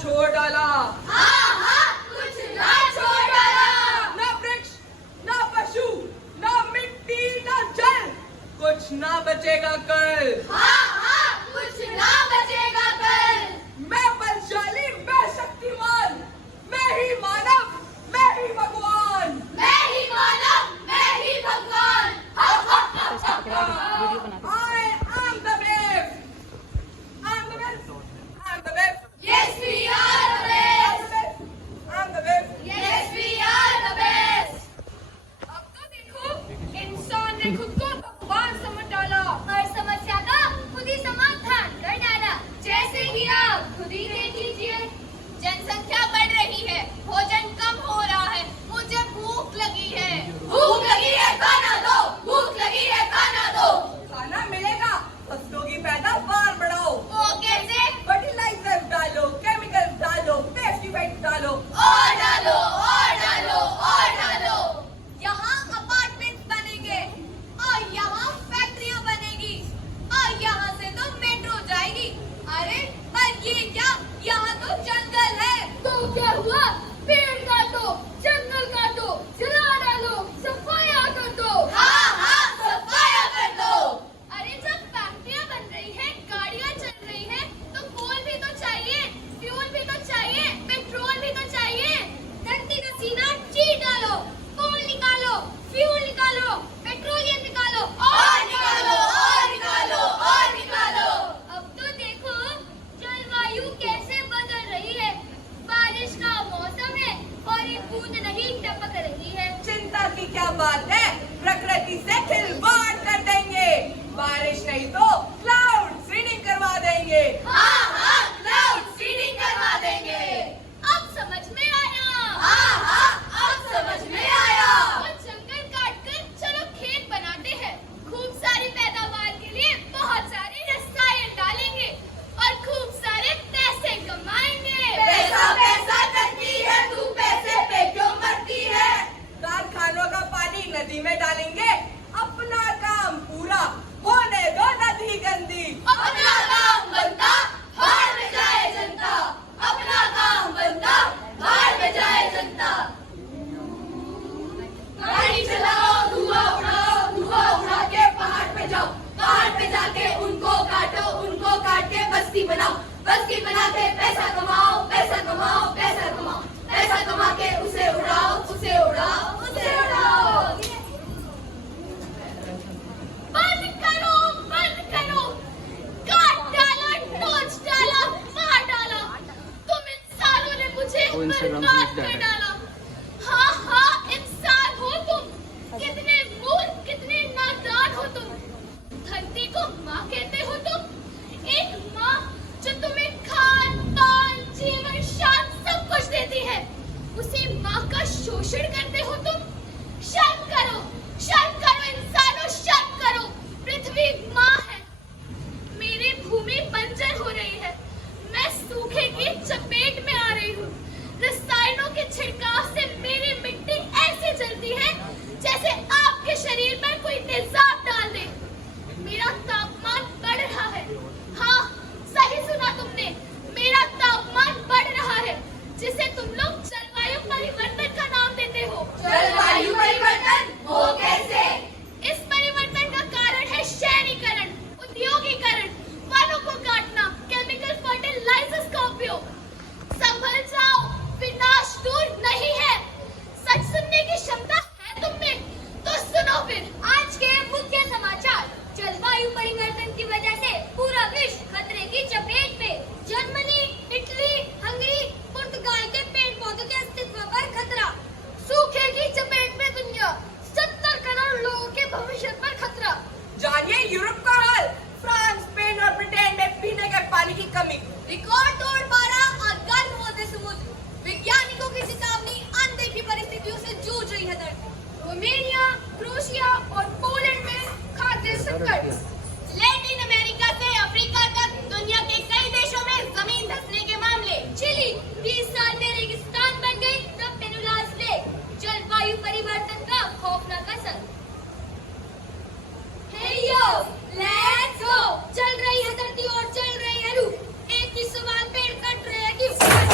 छोड़ डाला। हाँ हाँ, कुछ ना छोड़ डाला। ना वृक्ष, ना पशु, ना मिट्टी, ना जल, कुछ ना बचेगा कल। हाँ हाँ, कुछ ना बचेगा कल। मैं बलशाली, मैं शक्तिमान, मैं ही मानव, मैं ही भगवान। मैं ही मानव, मैं ही भगवान। I am the brave. I am the best. I am the best. Yes, we are the best. I am the best. Yes, we are the best. अब तो देखो, इंसान ने खुद को भगवान समझ डाला और समस्या का खुद ही समाधान कर डाला। जैसे कि आप खुद ही देख लीजिए, जनसंख्या बढ़ रही है, भोजन कम हो रहा है, मुझे भूख लगी है। भूख लगी है, खाना दो। भूख लगी है, खाना दो। खाना मिलेगा, फसलों की पैदावार बढ़ाओ। वो कैसे? फर्टिलाइजर डालो, केमिकल डालो, पेस्टिसाइड डालो। और डालो, और डालो, और डालो। यहाँ अपार्टमेंट्स बनेंगे और यहाँ फैक्ट्रियाँ बनेगी और यहाँ से तो मेट्रो जाएगी। अरे पर ये क्या, यहाँ तो जंगल है। तो क्या हुआ? पेड़ काटो, जंगल काटो, जला डालो, सफाया कर दो। हाँ हाँ, सफाया कर दो। अरे जब फैक्ट्रियाँ बन रही है, गाड़ियाँ चल रही है, तो कोल भी तो चाहिए, फ्यूल भी तो चाहिए, पेट्रोल भी तो चाहिए। धरती का सीना चीर डालो, कोल निकालो, फ्यूल निकालो, पेट्रोलियम निकालो, और निकालो, और निकालो, और निकालो। अब तो देखो जलवायु कैसे बदल रही है। बारिश का मौसम है और एक बूंद नहीं टपक रही है। चिंता की क्या बात है, प्रकृति से खिलवाड़ कर देंगे। बारिश नहीं तो क्लाउड सीडिंग करवा देंगे। हाँ हाँ, क्लाउड सीडिंग करवा देंगे। अब समझ में आया। हाँ हाँ, अब समझ में आया। और जंगल काटकर चलो खेत बनाते हैं, खूब सारी पैदावार के लिए बहुत सारे रसायन डालेंगे और खूब सारे पैसे कमाएंगे। पैसा पैसा करती है तू, पैसे पे क्यों मरती है? कारखानों का पानी नदी में डालेंगे, अपना काम पूरा होने दो नदी गंदी। अपना काम बनता, बाहर में जाए जनता। अपना काम बनता, बाहर में जाए जनता। गाड़ी चलाओ, धुआं उड़ाओ, धुआं उड़ा के पहाड़ पे जाओ, पहाड़ पे जाके उनको काटो, उनको काट के बस्ती बनाओ, बस्ती बना के पैसा कमाओ, पैसा कमाओ, पैसा कमाओ, पैसा कमा के उसे उड़ाओ, उसे उड़ाओ, उसे उड़ाओ। बंद करो, बंद करो। काट डाला, नोच डाला, मार डाला। तुम इंसानों ने मुझे बर्बाद कर डाला। हाँ हाँ, इंसान हो तुम। कितने मूर्ख, कितने नादान हो तुम। धरती को माँ कहते हो तुम। एक माँ जो तुम्हें खान पान, जीवन, शान सब कुछ देती है, उसी माँ का शोषण करते हो तुम। शर्म करो, शर्म करो इंसानों, शर्म करो। पृथ्वी माँ है, मेरी भूमि बंजर हो रही है, मैं सूखे की चपेट में आ रही हूँ। रसायनों के छिड़काव से मेरी मिट्टी ऐसे जलती है जैसे आपके शरीर पर कोई तेजाब डाल दे। मेरा तापमान बढ़ रहा है। हाँ, सही सुना तुमने, मेरा तापमान बढ़ रहा है, जिसे तुम लोग जलवायु परिवर्तन का नाम देते हो। जलवायु परिवर्तन? वो कैसे? इस परिवर्तन का कारण है शहरीकरण, उद्योगीकरण, वनों को काटना, केमिकल फर्टिलाइजर्स का उपयोग। संभल जाओ, विनाश दूर नहीं है। सच सुनने की क्षमता है तुम में, तो सुनो फिर आज के मुख्य समाचार। जलवायु परिवर्तन की वजह से पूरा विश्व खतरे की चपेट में। जर्मनी, इटली, हंगरी, पुर्तगाल के पेड़ पौधों के अस्तित्व पर खतरा। सूखे की चपेट में दुनिया, 70 करोड़ लोगों के भविष्य पर खतरा। जानिए यूरोप का हाल, फ्रांस, स्पेन और ब्रिटेन में पीने के पानी की कमी। रिकॉर्ड तोड़ पारा और गर्म होते समुद्र। वैज्ञानिकों की चेतावनी, अनदेखी परिस्थितियों से जूझ रही है धरती। रोमेनिया, क्रोएशिया और पोलैंड में खाद्य संकट। लैटिन अमेरिका से अफ्रीका तक दुनिया के कई देशों में जमीन धंसने के मामले। चिली 20 साल में रेगिस्तान बन गई, तब पेनुलास लेक। जलवायु परिवर्तन का खौफनाक असर। Hey yo, let's go! चल रही है धरती और चल रही है रूह। एक ही सवाल पेड़ कट रहे हैं क्यों?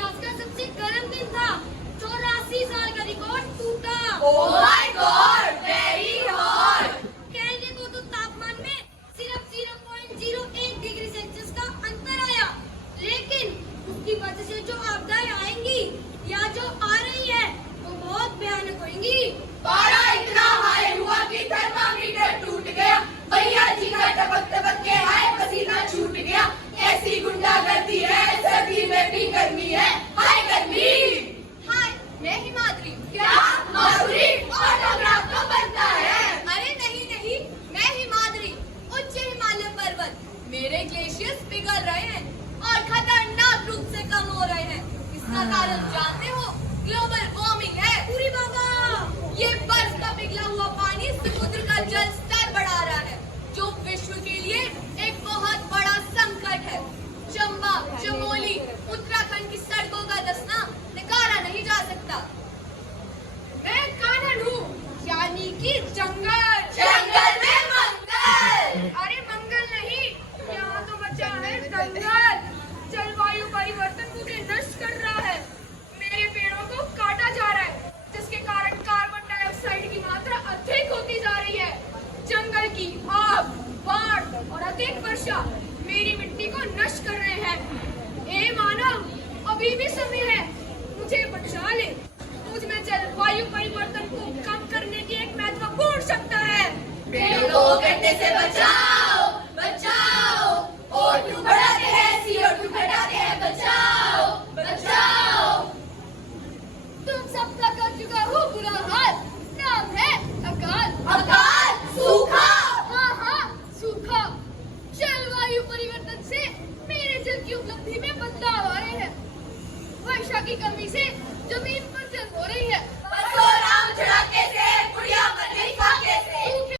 इतिहास का सबसे गर्म दिन था। 84 साल का रिकॉर्ड टूटा। Oh my God, very hot. कहने को तो तापमान में सिर्फ 0.01 डिग्री सेल्सियस का अंतर आया, लेकिन उसकी वजह से जो आपदाएं आएंगी या जो आ रही है वो बहुत भयानक होंगी। पारा इतना हाई हुआ कि थर्मामीटर टूट गया। भैया जी का टपक टपक के हाय पसीना छूट गया। ऐसी गुंडागर्दी है, सर्दी में भी गर्मी है। हाय गर्मी। हाय, मैं हिमाद्री। क्या माधुरी? ऑटोग्राफ तो बनता है। अरे नहीं नहीं, मैं हिमाद्री, उच्च हिमालय पर्वत। मेरे ग्लेशियर्स पिघल रहे हैं और खतरनाक रूप से कम हो रहे हैं। इसका कारण जानते हो? ग्लोबल वार्मिंग है। पूरी बाबा, ये बर्फ का पिघला हुआ पानी समुद्र का जल स्तर बढ़ा रहा है, जो विश्व के लिए एक बहुत बड़ा संकट है। चंबा, चमोली, उत्तराखंड की सड़कों का धंसना नकारा नहीं जा सकता। मैं कानन हूँ, यानी कि जंगल। जंगल में मंगल। अरे मंगल नहीं, यहाँ तो बचा है दंगल। जलवायु परिवर्तन मुझे नष्ट कर रहा है। मेरे पेड़ों को काटा जा रहा है, जिसके कारण कार्बन डाइऑक्साइड की मात्रा अधिक होती जा रही है। जंगल की आग, बाढ़ और अधिक वर्षा मेरी मिट्टी को नष्ट कर रहे हैं। ए मानव, अभी भी समय है, मुझे बचा ले। मुझ में जलवायु परिवर्तन को कम करने की एक महत्वपूर्ण क्षमता है। पेड़ों को कटने से बचाओ, बचाओ। O2 बढ़ाते हैं, CO2 घटाते हैं। बचाओ, बचाओ। तुम सबका कर चुका हूँ बुरा हाल। नाम है अकाल। अकाल, सूखा। हाँ हाँ, सूखा। जलवायु परिवर्तन से मेरे जल की उपलब्धि में बदलाव आ रहे हैं। वर्षा की कमी से जमीन पर जल हो रही है।